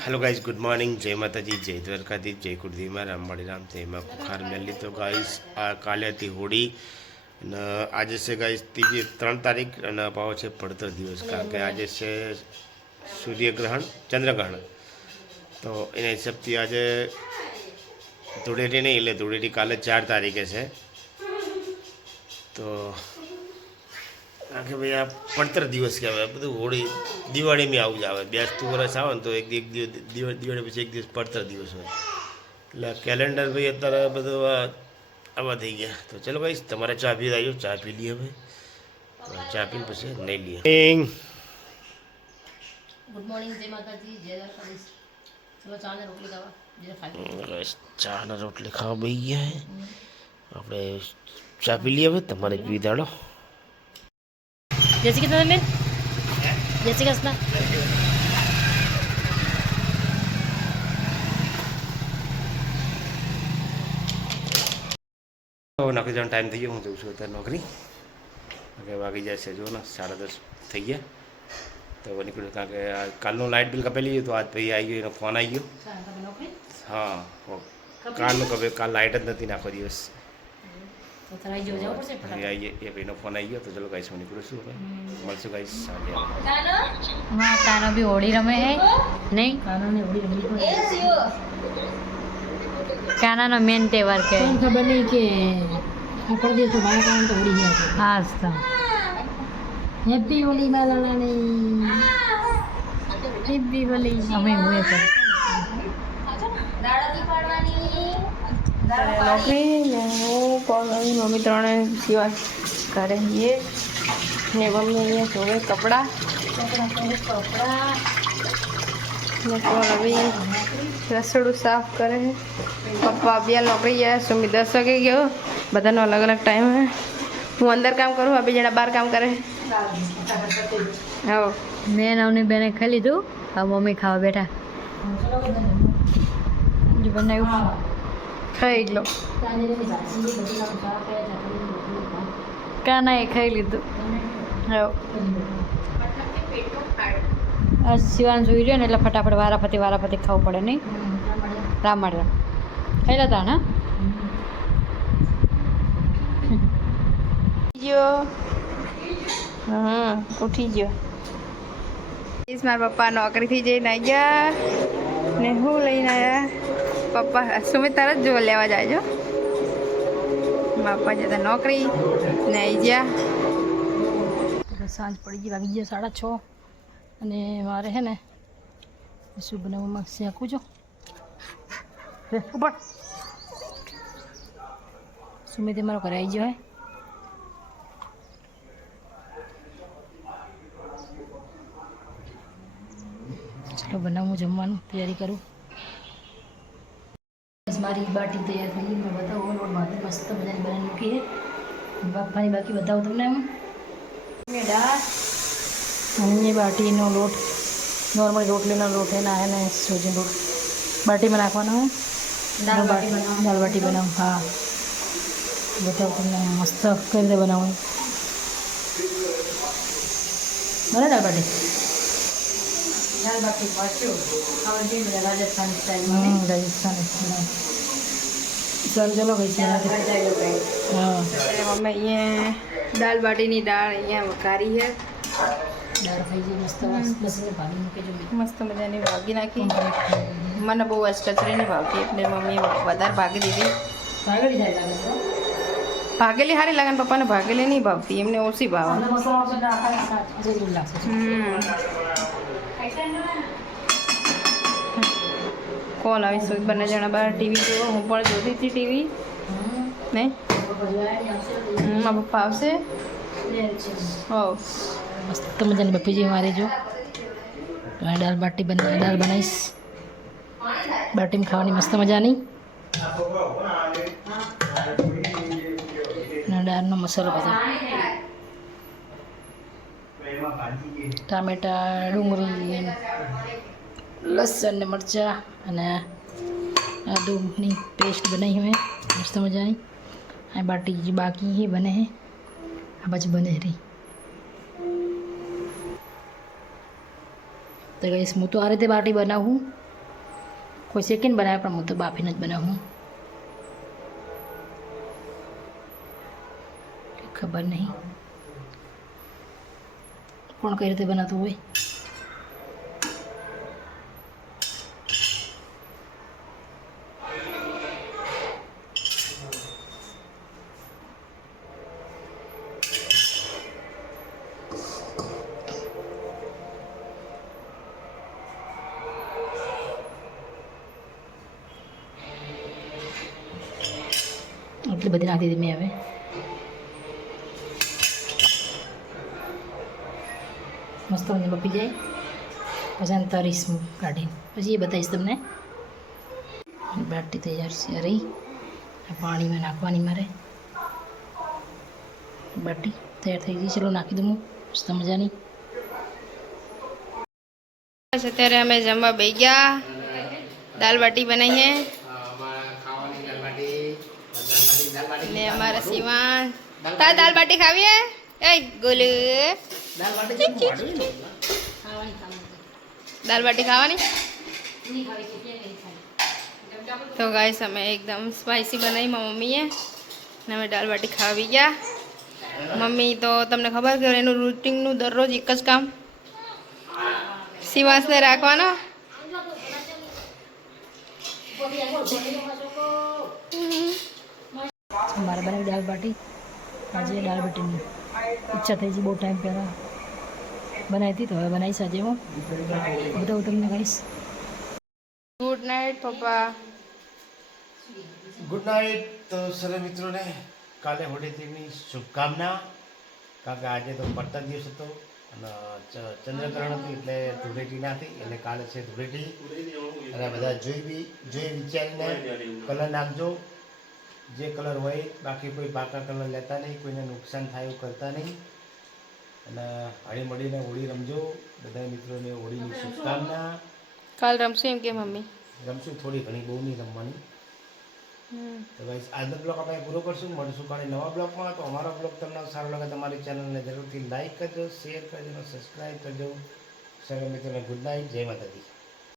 Hello guys, good morning. जय माता जी, जय द्वारकाधीश, जय कुलदीमा रामवाड़ी राम તેમાં કુખાર મેલી તો ગાઈસ આ કાલે હતી હોળી અને આજે છે ગાઈસ ત્રીજી 3 તારીખ અને ભાવ છે પડતો દિવસ, કારણ કે આજે છે સૂર્યગ્રહણ ચંદ્રગ્રહણ, તો એના હિસાબથી આજે ધૂળેટી નહીં, એટલે ધૂળેટી કાલે 4 તારીખે છે। તો કારણ કે ભાઈ આ પડતર દિવસ કહેવાય બધું। હોળી દિવાળીમાં આવું જ આવે, બેસતું વરસ આવે ને તો એક દિવસ દિવાળી પછી એક દિવસ પડતર દિવસ હોય, એટલે કેલેન્ડર ભાઈ અત્યારે બધું આવા થઈ ગયા। તો ચલો ભાઈ, તમારે ચા પી આવ્યો, ચા પી લઈએ હવે, તો ચા પીને પછી નહીં લઈએ। ગુડ મોર્નિંગ, જય માતાજી, જય દ્વારકાધીશ। ચલો ચા ને રોટલી ખાવા જે ખાઈ। ચા ને રોટલી ખાવા બેસી ગયા આપણે। ચા પી લઈએ હવે, તમારે પી દાડો। જય શ્રી કૃષ્ણ બેન, જય શ્રી કૃષ્ણ। નોકરી જવાનો ટાઈમ થઈ ગયો, હું જઉં છું અત્યારે નોકરી। હવે વાગી જાય છે જો ને 10:30 થઈ ગયા, તો નીકળ્યું। કારણ કે કાલનું લાઇટ બિલ કપેલી ગયું, તો આજ ભાઈ આવી ગયો, એનો ફોન આવી ગયો। હા, કાલનું કપે, કાલ લાઇટ જ નથી આખો દિવસ। એ ભાઈનો ફોન આવી ગયો, તો ચલો ગાઈસ હું નીકળું છું, હવે મળશું ગાઈસ સાંજે। હા, કાનો બી હોળી રમે હે નહીં? કાનાને હોળી રમી કાનાનો મેન તહેવાર કે ખબર નહીં કે આપણા દેશ તો મારા કારણે તો હોળી ગયા છે। હા તો હેપી હોળી માલાની, હેપી હોળી અમે હોય છે નોકરી ને હું કોલ મમ્મી ત્રણે સિવાય કરે છીએ ને મમ્મી અહીંયા ધોવે કપડાં ને કોલ હવે રસોડું સાફ કરે। પપ્પા બે નોકરી ગયા, સુમી 10 વાગે ગયો, બધાનો અલગ અલગ ટાઈમ હે। હું અંદર કામ કરું, આ બે જણા બહાર કામ કરે। હા, મેં અવની બેને ખાઈ લીધું, હવે મમ્મી ખાવા બેઠા। જો બનાવ્યું ખાઈ લો। કાનાએ ખાઈ લીધું। હા, આ શિવાન સુઈ રહ્યો ને એટલે ફટાફટ વારાફરતી ખાવું પડે નહીં? રામવાડ રામ ખાઈ લેતા ને? ગયો ઉઠી ગયો। મારા પપ્પા નોકરીથી જઈને આવ્યા ને હું લઈને આવ્યા। પપ્પા સુમિત તરત જોવા લેવા જાયજો, પપ્પા જતા નોકરી ને આવી ગયા। સાંજ પડી ગઈ, વાગી ગયા 6:30, અને મારે હે ને શું બનાવવામાં શેકું છો ઉપર સુમિતે મારો ઘરે આવી ગયો હે। ચલો બનાવું, જમવાનું તૈયારી કરું। મારી બાટી તૈયાર થઈ ગઈ, મેં બતાવો લોટ બાંધી મસ્ત મજાની બનાવી મૂકી છે। બાફાની બાકી બતાવું તમને એમ દાળ અને બાટીનો લોટ, નોર્મલ રોટલીનો લોટ है ना, है ना सूजी लोट बाटी में नाखवानो है, दाल बाटी बनाऊँ। हाँ, बताओ तुमने मस्त कई રીતે બનાવું બને દાલ બાટી રાજસ્થાન સ્ટાઇલ। ચાલ ચલો ભાઈ, હા મમ્મી અહીંયા દાલ બાટીની દાળ અહીંયા વઘારી છે। દાળ થઈ ગઈ મસ્ત, બસ ભાગી મૂકે જો મસ્ત મજાની ભાગી નાખી। મને બહુ જ કચરી નહીં ભાવતી, એટલે મમ્મીએ વધારે ભાગી દીધી। ભાગડી જાય લાગે ભાગેલી સારી લાગે ને પપ્પાને ભાગેલી નહીં ભાવતી, એમને ઓછી ભાવે। કોલ આવી સુઈ, બંને જણા બહાર ટીવી જોવો, હું પણ જોતી હતી ટીવી નહીં। મારા પપ્પા આવશે। હો, મસ્ત મજાની બફીજી મારી જો દાળ બાટી દાળ બનાવીશ, બાટીમાં ખાવાની મસ્ત મજાની। અને દાળનો મસાલો બધો, ટામેટા, ડુંગળી, લસણ ને મરચાં અને આદુની પેસ્ટ બનાવી હોય મસ્ત મજાની। આ બાટી જે બાકી છે બને છે, આ બાજુ બને રહી। તો ગઈશ હું તો આ રીતે બાટી બનાવું। કોઈ સેકન્ડ બનાવે પણ હું તો બાફીને જ બનાવું. ખબર નહીં કોણ કઈ રીતે બનાવતું હોય. એટલી બધી નાખી દીધી મેં હવે. મસ્ત મને બપી જાય પછી આને તરીશ હું કાઢીને પછી એ બતાવીશ તમને. બાટી તૈયાર છે. અરે આ પાણીમાં નાખવાની મારે. બાટી તૈયાર થઈ ગઈ. ચલો નાખી દઉં હું મસ્ત મજાની. બસ અત્યારે અમે જમવા બેસી ગયા. દાલ બાટી બનાવીએ ને અમારા શિવાન. તારે દાલ બાટી ખાવી હે? એ ગોલુ દાલ બાટી ખાવાની. તો ગાઈસ અમે એકદમ સ્પાઇસી બનાવી મારી મમ્મીએ ને અમે દાલ બાટી ખાવી ગયા. મમ્મી તો તમને ખબર કે એનું રૂટિનનું દરરોજ એક જ કામ શિવાંશને રાખવાનો. મારે બનાવી દાળ બાટી. આજે દાળ બાટીની ઈચ્છા થઈ છે બહુ ટાઈમ પહેલાં બનાવી હતી તો હવે બનાવીશ આજે હું. બતાવું તમને કહીશ. ગુડ નાઇટ પપ્પા. Good night. તો સરે મિત્રોને કાલે હોળીની શુભકામના. કારણ કે આજે તો પડતા દિવસ હતો અને ચંદ્રગ્રહણ હતું એટલે ધૂળેટી ના હતી એટલે કાલે છે ધૂળેટી. અને બધા જોઈ વિચારીને કલર નાખજો જે કલર હોય. બાકી કોઈ પાકા કલર લેતા નહીં, કોઈને નુકસાન થાય એવું કરતા નહીં. અને હળી મળીને હોળી રમજો. બધા મિત્રોને હોળીની શુભકામના. કાલ રમશું એમ કે મમ્મી? રમશું થોડી ઘણી, બહુ નહીં રમવાની. તો ભાઈ આજનો બ્લોગ આપણે પૂરો કરશું. મળીશું કાલે નવા બ્લોગમાં. તો અમારો બ્લોગ તમને સારો લાગે તમારી ચેનલને જરૂરથી લાઈક કરજો, શેર કરજો, સબસ્ક્રાઈબ કરજો. સર્વ મિત્રોને ગુડ નાઇટ. જય માતાજી.